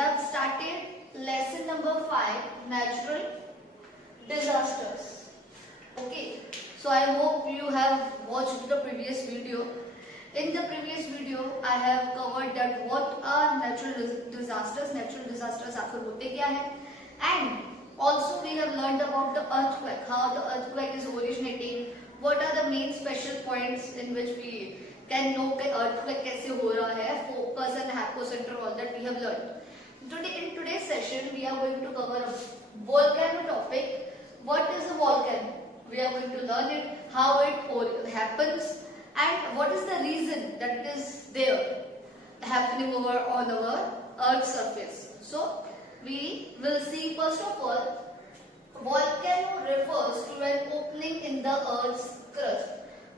have started lesson number 5, natural disasters. Okay, so I hope you have watched the previous video. In the previous video, I have covered that what are natural disasters. Natural disasters आखिर होते क्या है, and also we have learned about the earthquake, how the earthquake is originating, what are the main special points in which we can know कि earthquake कैसे हो रहा है, focus and hypocenter, all that we have learned. Today in today's session we are going to cover a volcano topic. What is a volcano? We are going to learn it, how it happens, and what is the reason that it is there happening over on our Earth's surface. So we will see first of all, volcano refers to an opening in the Earth's crust.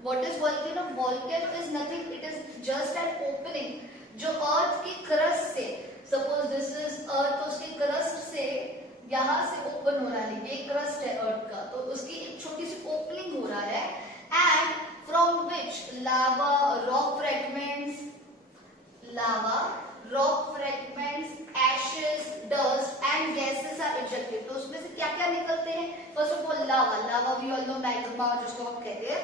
What is volcano? Volcano is nothing, it is just an opening जो अर्थ की crust से, suppose this is earth, तो उसकी crust से यहाँ से open हो रहा है, ये क्रस्ट है अर्थ का, तो उसकी एक छोटी सी ओपनिंग हो रहा है, and from which lava, rock fragments, ashes, dust and gases are ejected. तो उसमें से क्या क्या निकलते हैं? First of all lava we all know, magma जिसको हम कहते हैं,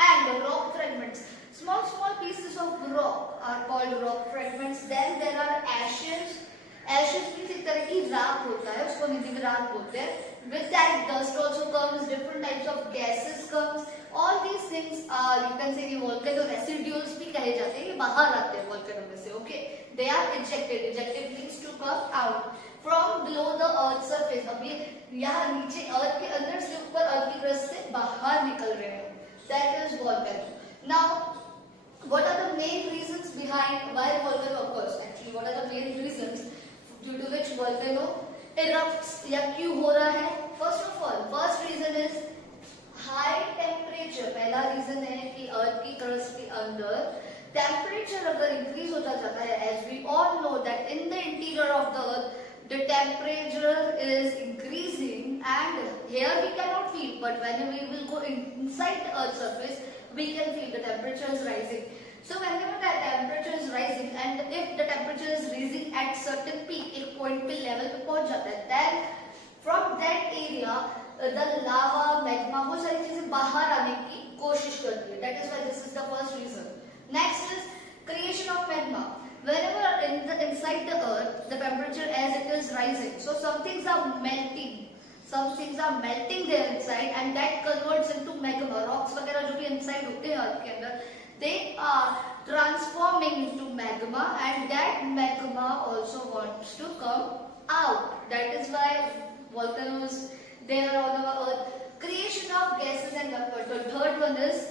and rock fragments, small pieces of rock are called rock fragments. Then there are ashes means एक तरह की राख होता है, उसको हिंदी में राख बोलते हैं. With that dust also comes, different types of gases comes. All these things are, you can say, volcano residuals भी कहे जाते हैं, ये बाहर आते हैं volcano में से. Okay, they are ejected means to come out from below the earth surface. अब ये यहाँ नीचे earth के अंदर से ऊपर earth की क्रस्ट से बाहर निकल रहे हैं. That is volcano. Now, what are the main reasons behind why volcano occurs? Actually, what are the main reasons due to which volcano erupts या क्यों हो रहा है? First of all, first reason is high temperature. पहला reason है कि अर्थ की crust के अंदर temperature अगर increase होता जाता है, as we all know that in the interior of the earth the temperature is increasing, and here we cannot feel, but when we will go inside the earth's surface we can feel the temperature is rising. So whenever the temperature is rising, and if the temperature is rising at certain peak, एक point पे level पे पहुंच जाता है, then from that area the lava, magma, वो सारी चीजें बाहर आने की कोशिश करती है. That is why this is the first reason. Next is creation of magma. Whenever inside the earth the temperature as it is rising, so some things are melting there inside, and that converts into magma. Rocks वगैरह जो भी inside होते हैं earth के अंदर, they are transforming into magma, and that magma also wants to come out. That is why volcanoes there on our earth. Creation of gases and vapor. The third one is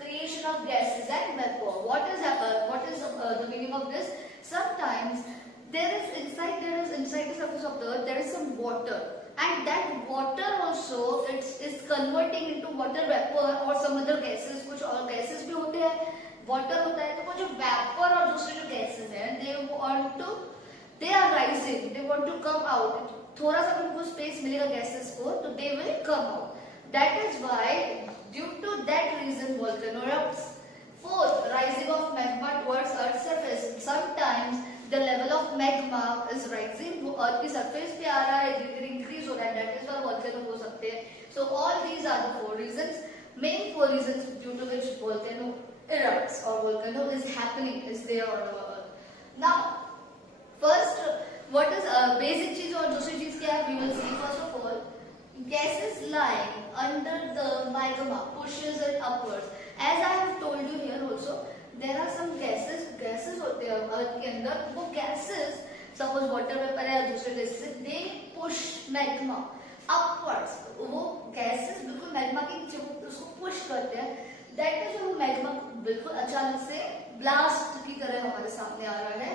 creation of gases and vapor. What is the meaning of this? Sometimes there is inside the surface of the earth there is some water, and that water also is converting into water vapor or some other gases. कुछ और gases भी होते हैं, water होता है, तो वो जो vapor और दूसरे जो gases हैं, they are rising, they want to come out. थोड़ा सा उनको space मिलेगा gases को, तो they will come out. That is why, due to that reason, volcano erupts. Fourth, rising of magma towards Earth's surface. Sometimes the level of magma is rising, वो Earth की surface पे आ रहा है, increase हो रहा है. That is why volcano हो सकते हैं. So all these are the four reasons, main four reasons due to which volcano erupts or volcano is happening, is there on our Earth. Now, first, what is basic चीज और दूसरी चीज क्या है? We will see first of all. Gases lying under the magma pushes it upwards. As I have told you here also, there are some gases होते हैं अर्थ के अंदर. वो gases, suppose water vapor है या दूसरे gases, they push magma upwards. वो gases बिल्कुल magma के नीचे उसको push करते हैं. That is वो magma बिल्कुल अचानक से blast की तरह हमारे सामने आ रहा है,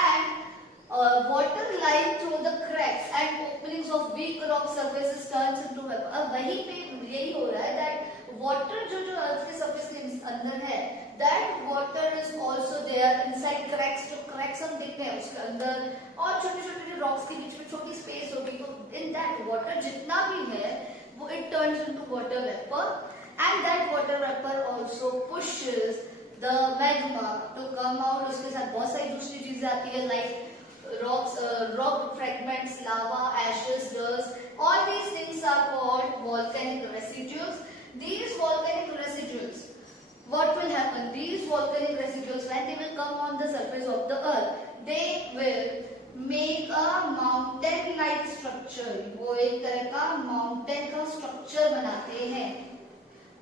and water lying through the cracks and openings of weak rock surfaces turns into vapor. अब वहीं पे यही हो रहा है that water जो अर्थ के surface के अंदर है, that water is also there inside cracks. जो cracks हम देखते हैं उसके अंदर, और छोटे-छोटे rocks के बीच में छोटी space होगी, तो in that water जितना भी है वो it turns into water vapor, and that water vapor also pushes the magma to come out. उसके साथ बहुत सारी दूसरी चीजें आती है, like rock fragments, lava, ashes, dust. All these things are called volcanic residues. These volcanic residues, what will happen? These volcanic residues, when they will come on the surface of the earth, they will make a mountain-like structure. वो एक तरह का mountain का structure बनाते हैं.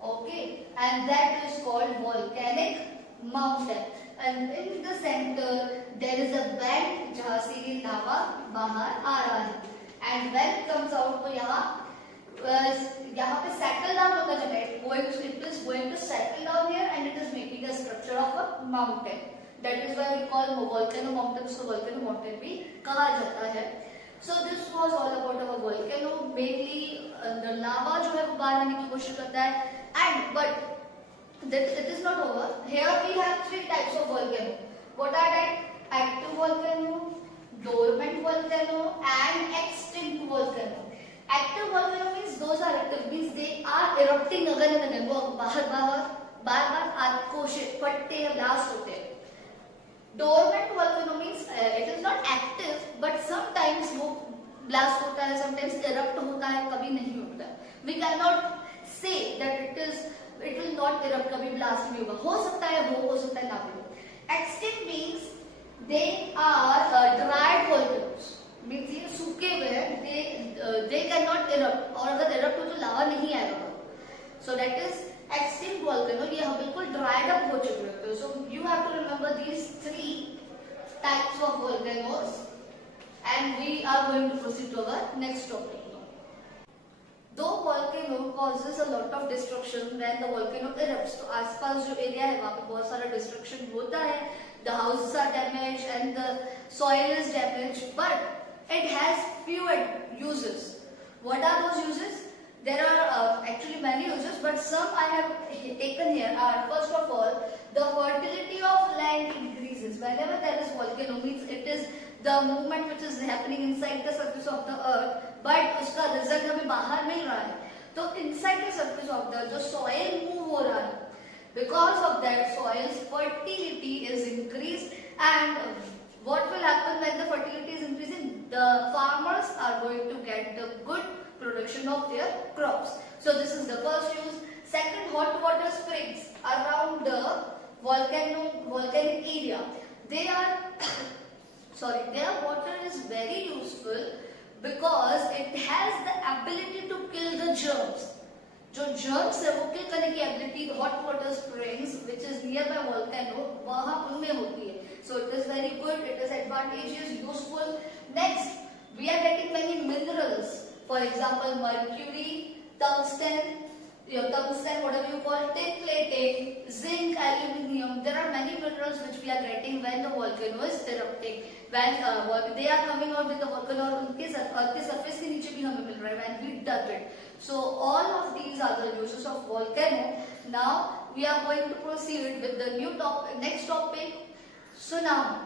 Okay, and that is called volcanic mountain. And in the center there is a vent जहाँ से ये lava बाहर आ रहा है. And when it comes out तो यहाँ पे settle down होगा जब it is going to settle down here and it is making a structure of a mountain. That is why we call volcano mountains को volcano mountain भी कहा जाता है. So this was all about our volcano. Mainly the lava जो है वो बाहर आने की कोशिश करता है. And but it is not over. Here we have three types of volcano. What are that? Active volcano, dormant volcano, and extinct volcano. Active volcano means those are active, means they are erupting अगर अगर वो बार आत्कोशित फटते हैं, blast होते हैं. Dormant volcano means it is not active, but sometimes वो blast होता है, sometimes erupt होता है, कभी नहीं होता. We cannot say that it will not erupt, कभी blast नहीं होगा. हो सकता है हो सकता है ना भी हो. Extinct means they are dried volcanoes. Means ये सूखे हुए हैं, they cannot erupt, और अगर erupt हो तो लावा नहीं आएगा. So that is extinct volcano. ये हम बिल्कुल dried up हो चुके होते हैं. So you have to remember these three types of volcanoes, and we are going to proceed to our next topic. Though volcano causes a lot of destruction when the volcano erupts, तो आसपास जो area है वहाँ पे बहुत सारा destruction होता है. The houses are damaged and the soil is damaged, but it has few uses. What are those uses? There are actually many uses, but some I have taken here are, first of all, the fertility of land increases. Whenever there is volcano, means it is the movement which is happening inside the surface of the earth, but उसका result हमें बाहर मिल रहा है. तो inside the surface of the earth जो soil move हो रहा है, because of that soil's fertility is increased, and what will happen when the fertility is increasing? The farmers are going to get the good production of their crops. So this is the first use. Second, hot water springs around the volcanic area. Their water is very useful because it has the ability to kill the germs. जो germs है वो kill करने की ability hot water springs which is nearby volcano वहाँ उनमें होती है. So it is very good, it is advantageous, useful. Next, we are getting many minerals. For example, mercury, tungsten, whatever you call, tin plating, zinc, aluminium. There are many minerals which we are getting when the volcano is erupting. When they are coming out with the volcano और उनके surface के नीचे भी हमें मिल रहा है when we dug it. So all of these are the uses of volcano. Now we are going to proceed with the next topic, tsunami.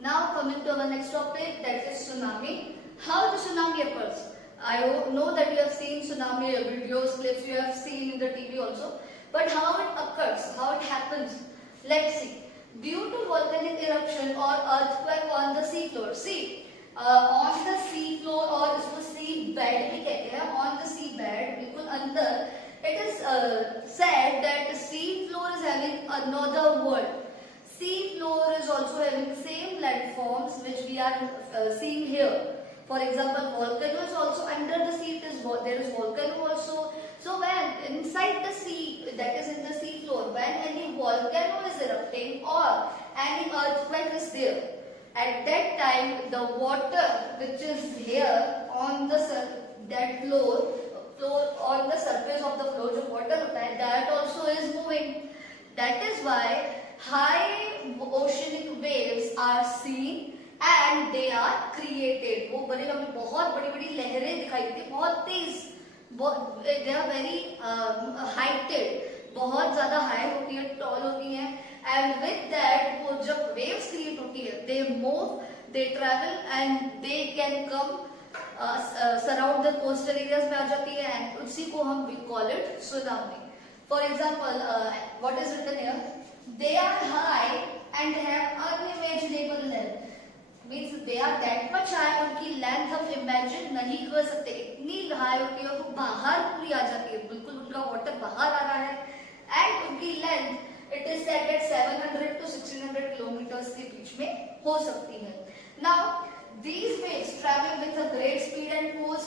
Now coming to our next topic, that is tsunami. How the tsunami occurs? I know that you have seen tsunami videos, clips you have seen in the TV also. But how it occurs, how it happens? Let's see. Due to volcanic eruption or earthquake on the seafloor. See, on the seafloor or इसको sea bed भी कहते हैं. On the sea bed, बिल्कुल अंदर, it is said that the sea floor is having another world. Sea floor is also having same landforms which we are seeing here. For example, volcano is also under the sea. There is volcano also. So when inside the sea, that is in the sea floor, when any volcano is erupting or any earthquake is there, at that time the water which is here on the floor on the surface of the floor, जो water होता है, that also is moving. That is why high oceanic waves are seen and they are created. वो हमें बहुत बड़ी-बड़ी लहरें दिखाई देती हैं, बहुत तेज, they are very heighted, बहुत ज़्यादा high होती है, tall होती हैं, and with that वो जब waves create होती है, they move, they travel and they can come surround the coastal areas में आ जाती है, and उसी को हम we call it tsunami. For example, what is written here? They are high and have unimaginable length. Means are that much high, उनकी length हम imagine नहीं कर सकते, इतनी हाई होती है, वो बाहर पूरी आ जाती है, बिल्कुल उनका वाटर बाहर आ रहा है। एंड उनकी length it is said at 700 to 1600 kilometres के बीच में हो सकती है। Now these waves travel with a great speed and force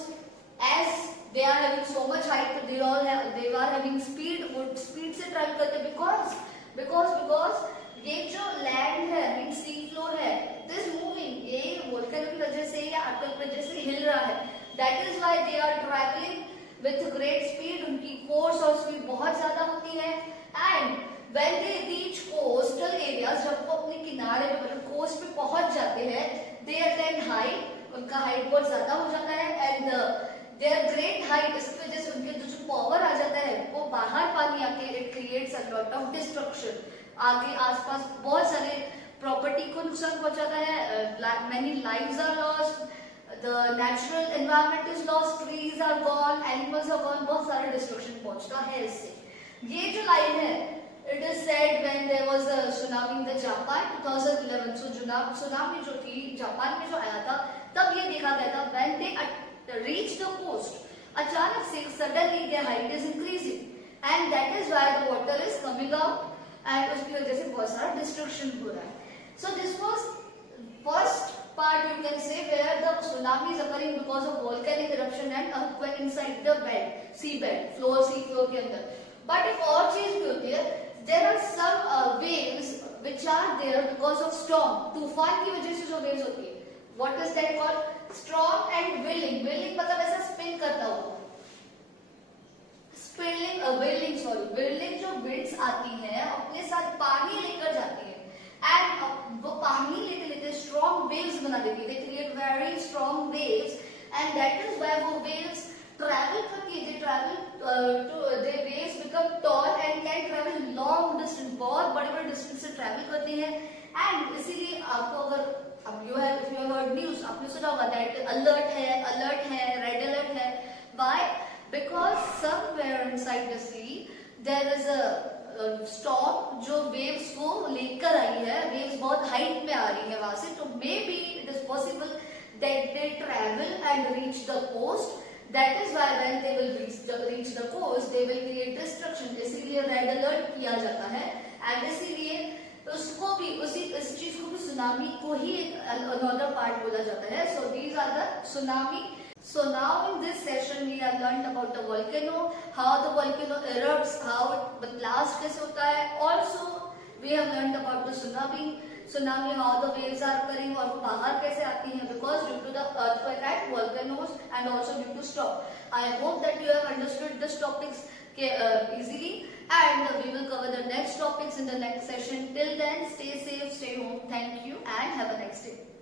as they are having so much height, they are having speed, वो speed से travel करते हैं because ये जो लैंड है मीन सी फ्लोर है दिस मूविंग, ये वोल्केनो की वजह से या अर्थक्वेक की वजह से हिल रहा है, that is why they are travelling with great speed, उनकी फोर्स और स्पीड बहुत ज्यादा होती है। And when they reach coastal areas, जब वो अपने किनारे पे मतलब कोस्ट पे पहुंच जाते हैं, दे अटेन हाइट, उनका हाइट बहुत ज्यादा हो जाता है एंड देयर ग्रेट हाइट, इसकी वजह से उनके जो पावर आ जाता है वो बाहर पानी आके it creates a lot of destruction, आगे आसपास बहुत सारे प्रॉपर्टी को नुकसान पहुंचाता है, many lives are lost, the natural environment is lost, trees are gone, animals are gone, बहुत सारा डिस्ट्रक्शन पहुंचता है इससे। ये जो लाइन है it is said when there was a tsunami in the Japan 2011, so tsunami जो थी जापान में जो आया था तब ये देखा गया था when they reach the coast, अचानक से suddenly their height is increasing and that is why the water is coming out and उसकी वजह से बहुत सारा destruction हो रहा है। So this was first part you can say where the tsunami is occurring because of volcanic eruption and earthquake inside the bed, sea bed, sea floor के अंदर। But एक और चीज भी होती है, there are some waves which are there because of storm, तूफान की वजह से जो waves होती है, what is that called? Storm and whirling, whirling मतलब ऐसा spin करता हुआ, whirling जो winds आती हैं अपने साथ पानी लेकर जाती है and वो पानी लेते लेते strong waves बना देती है, they create very strong waves and that is why वो waves travel करती है, the waves become tall and can travel long distance, बहुत बड़े-बड़े डिस्टेंस से ट्रैवल करती है। एंड इसीलिए आपको अगर अब if you have heard news, आपने सुना होगा that अलर्ट है, रेड अलर्ट है, why? Because somewhere inside the sea there is a storm जो waves को लेकर आई है, waves बहुत हाइट में आ रही है वहां से, तो maybe it is possible that they travel and reach the coast, that is why when they will reach the coast they will create destruction, इसीलिए रेड अलर्ट किया जाता है एंड इसीलिए उसको भी इस चीज को भी सुनामी को ही another part बोला जाता है। So these are the tsunami. So now in this session we have learned about the volcano, how the volcano erupts, how it blast कैसे होता है, also we have learned about the tsunami how the waves are occurring और बाहर कैसे आती हैं because due to the earthquake at volcanoes and also due to storm. I hope that you have understood these topics easily and we will cover the next topics in the next session. Till then, stay safe, stay home. Thank you and have a nice day.